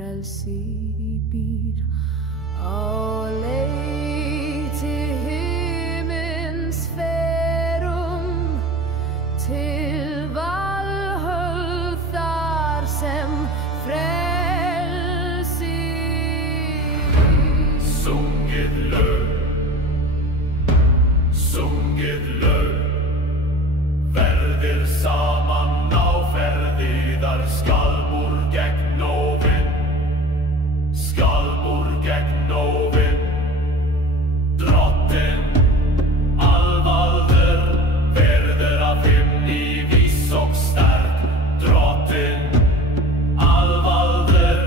frelsi býr á leið til himins ferum til Valhöll þar sem frelsi Sungið lög verðir saman á ferðiðar skálmur gegn óvin Drottinn alvaldur verður af himni viss og sterk Drottinn alvaldur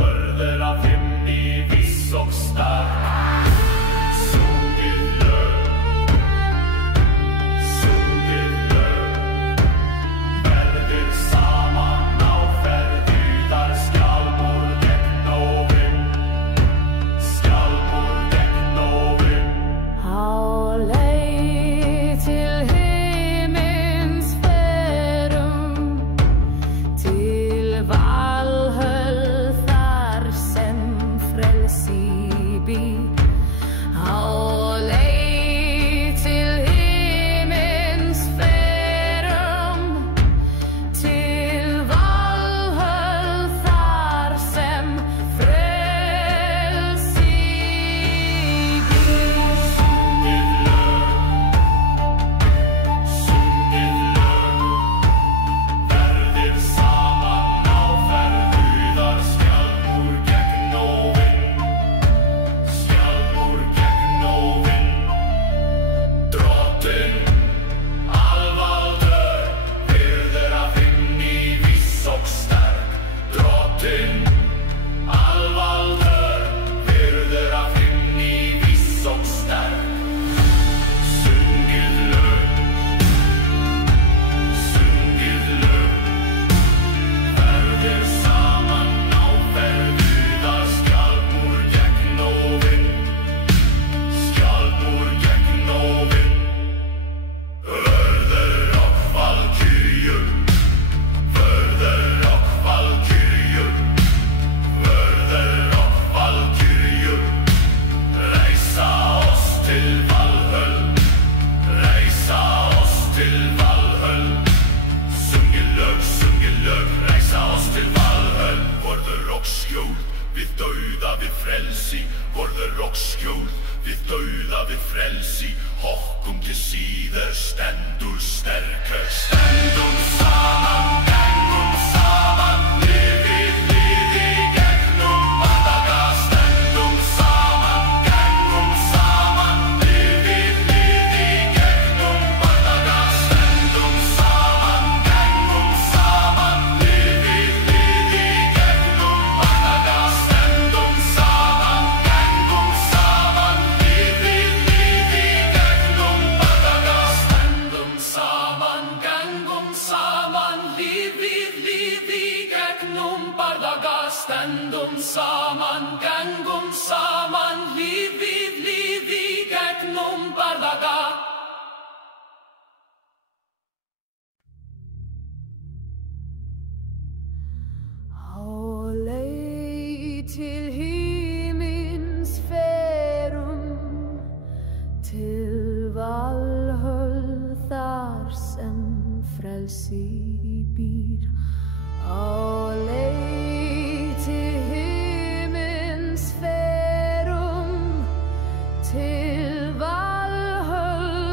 verður af himni viss og sterk Sungið lög verðir saman á ferðiðar skálmur gegn óvin á leið til himins ferum til Valhöll þar sem frelsi býr á leið til himins ferum til Valhöll þar sem frelsi býr verðir saman á ferðiðar skálmur gegn óvin Drottinn alvaldur verður af himni viss og sterk Drottinn alvaldur verður af himni viss og sterk Sungið lög verðir saman á ferðiðar skálmur gegn óvin Vörður og valkyrjur reisa oss til Valhöll Sungið lög, reisa oss til Valhöll Vörður og skjól, við dauða við frelsi Vörður og skjól, við dauða við frelsi Hokkum til síður stendur sterkar Stendum saman, gengum saman Lifið gegnum bardaga Stendum saman, gengum saman Lifið gegnum bardaga Stendum saman, gengum saman Lifið gegnum bardaga Stendum saman, gengum saman Lifið gegnum bardaga Stendum saman, gengum saman Lifið gegnum bardaga Stendum saman, gengum saman Lifið gegnum bardaga á leið til himins ferum til Valhöll þar sem frelsi býr á leið til himins ferum til Valhöll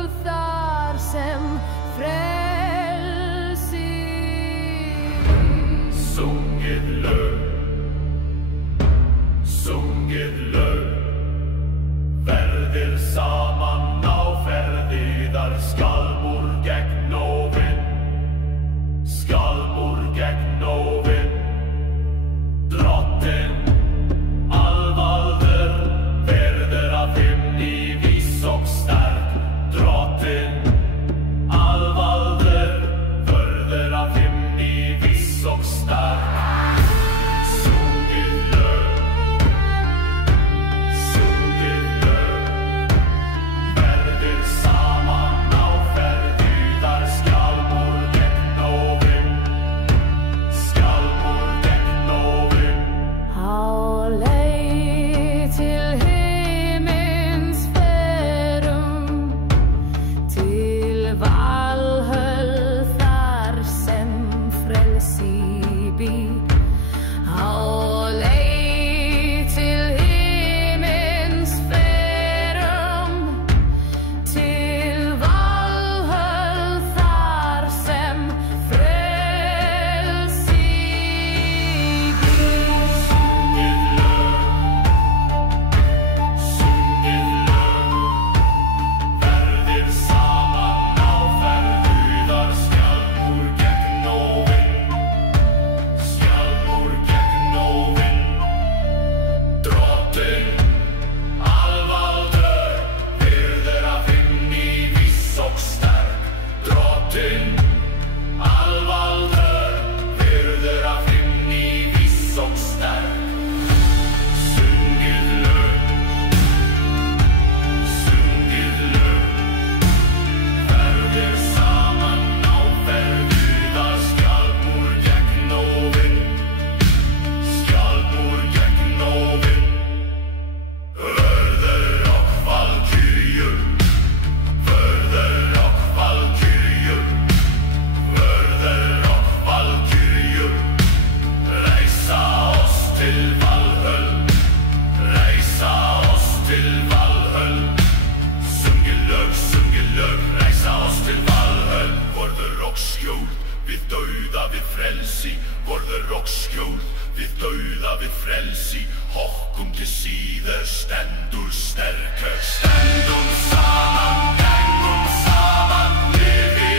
frelsi, hokkum til síður stendur sterkar. Stendum saman, gangum saman, lið í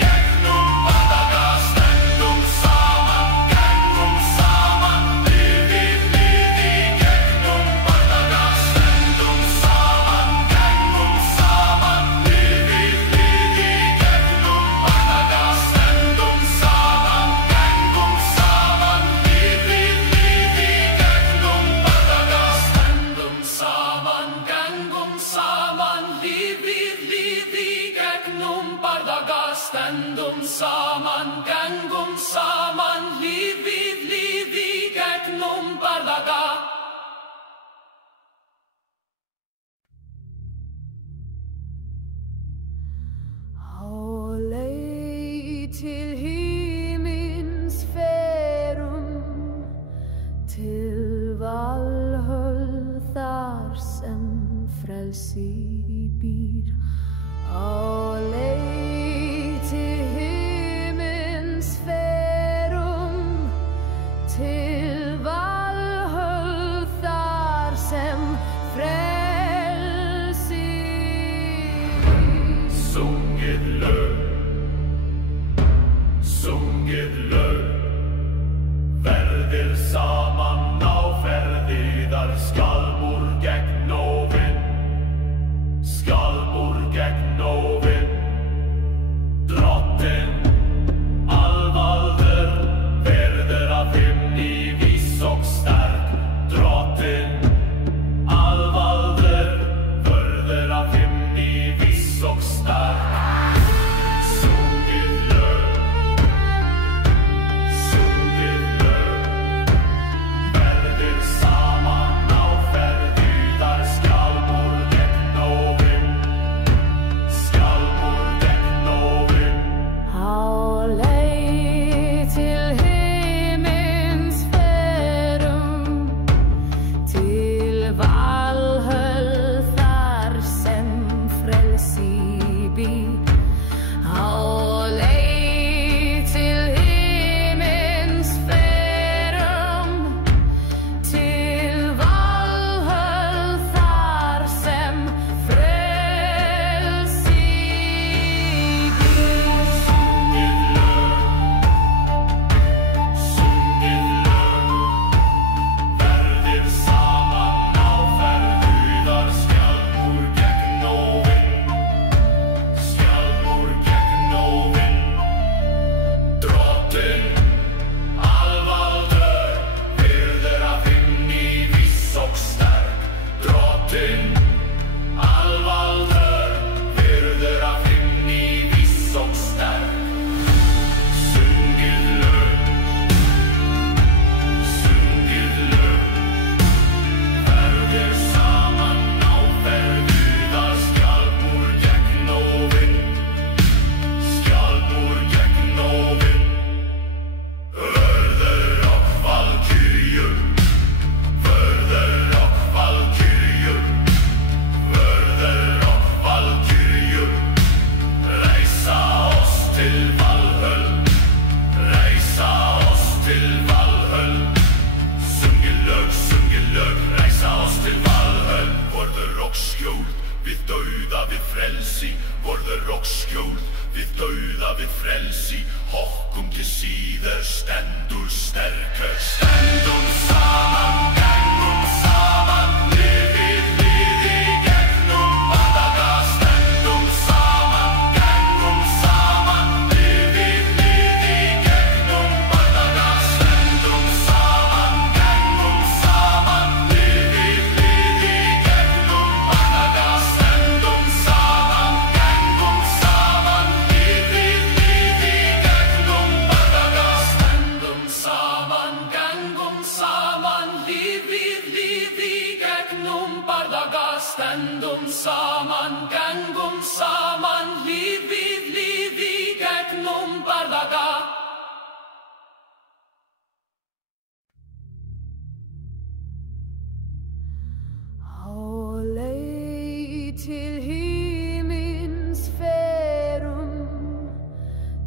gegnum bardaga. Stendum saman, gangum saman, lið í gegnum bardaga. Stendum saman, gangum saman, lið í gegnum bardaga. Stendum saman, gangum saman, lið í gegnum bardaga. Stendum saman, gangum saman, lið í gegnum bardaga. Stendum saman, gangum saman, lið í gegnum bardaga. Á leið til himins ferum, til Valhöll þar sem frelsi býr. Á leið til himins ferum, til Valhöll þar sem frelsi býr. Sungið lög, verðir saman á ferðiðar, skálmur gegn óvin, Drottinn alvaldur, verður af himni viss og sterk. Drottinn alvaldur, verður af himni viss og sterk. Sungið lög, verðir saman á ferðiðar, skálmur gegn óvin. Á leið til himins ferum, til Valhöll þar sem frelsi býr. Á leið til himins ferum, til Valhöll þar sem frelsi býr. Verðir saman á ferðiðar, skjálmur gegn óvin. Drottinn alvaldur, verður af himni viss og sterk. Drottinn alvaldur, verður af himni viss og sterk. Sungið lög, verðir saman á ferðiðar, skjálmur gegn óvin. Vörður og valkyrjur, reisa oss til Valhöll. Sungið lög, reisa oss til Valhöll. Vörður og skjól, við dauða við frelsi. Vörður og skjól, við dauða við frelsi. Hokkum til síður stendur sterkar. Stendum saman, gangum saman, lið í gegnum bardaga. Stendum saman, gangum saman, lið í gegnum bardaga. Stendum saman, gangum saman, lið í gegnum bardaga. Stendum saman, gangum saman, lið í gegnum bardaga. Stendum saman, gangum saman, lið í gegnum bardaga. Stendum saman, gangum saman, lið í gegnum bardaga. Á leið til himins ferum,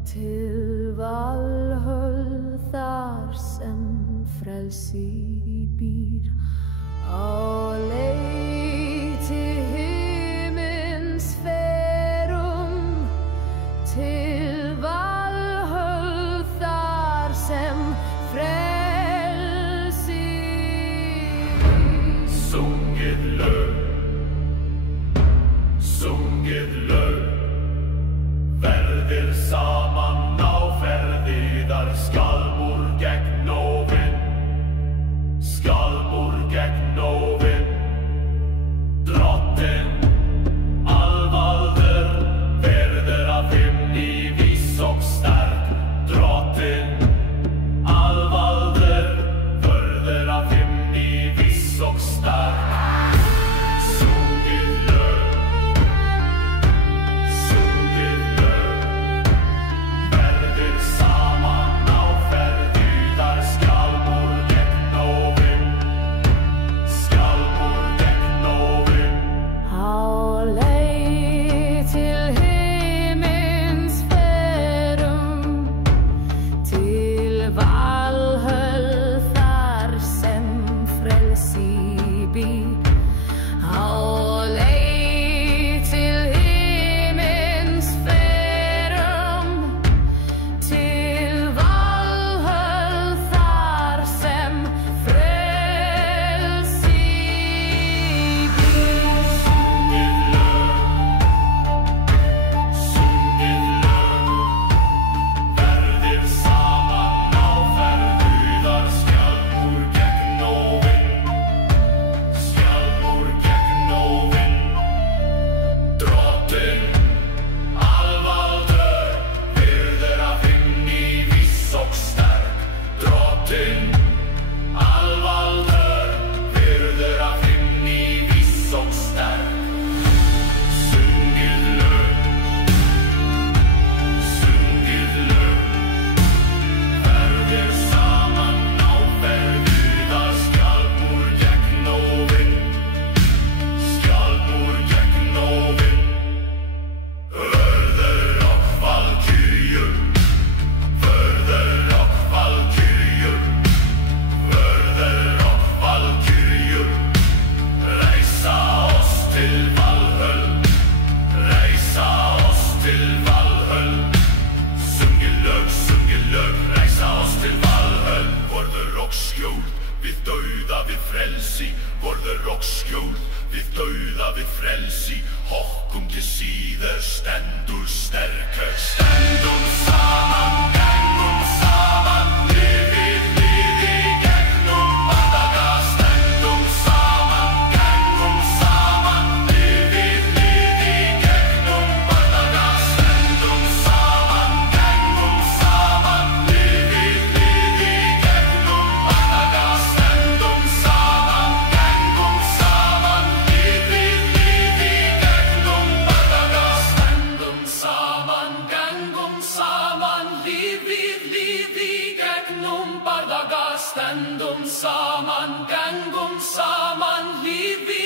til Valhöll þar sem frelsi býr á leið til himins ferum, til Valhöll þar sem frelsi býr. Sungið lög, verðir saman á ferðiðar, skálmur gegn óvin, Drottinn alvaldur, verður af himni viss og sterk. Drottinn alvaldur, verður af himni viss og sterk. Við dauða við frelsi, hokkum til síður, stendur sterkar. Stendum saman, gengum saman, lifið gegnum bardaga. Stendum saman, gengum saman, lifið gegnum bardaga. Stendum saman, gengum saman, lifið gegnum bardaga. Stendum saman, gengum saman, lifið gegnum bardaga. Stendum saman, gengum saman, lifið gegnum bardaga. Stendum saman, gengum saman, lifið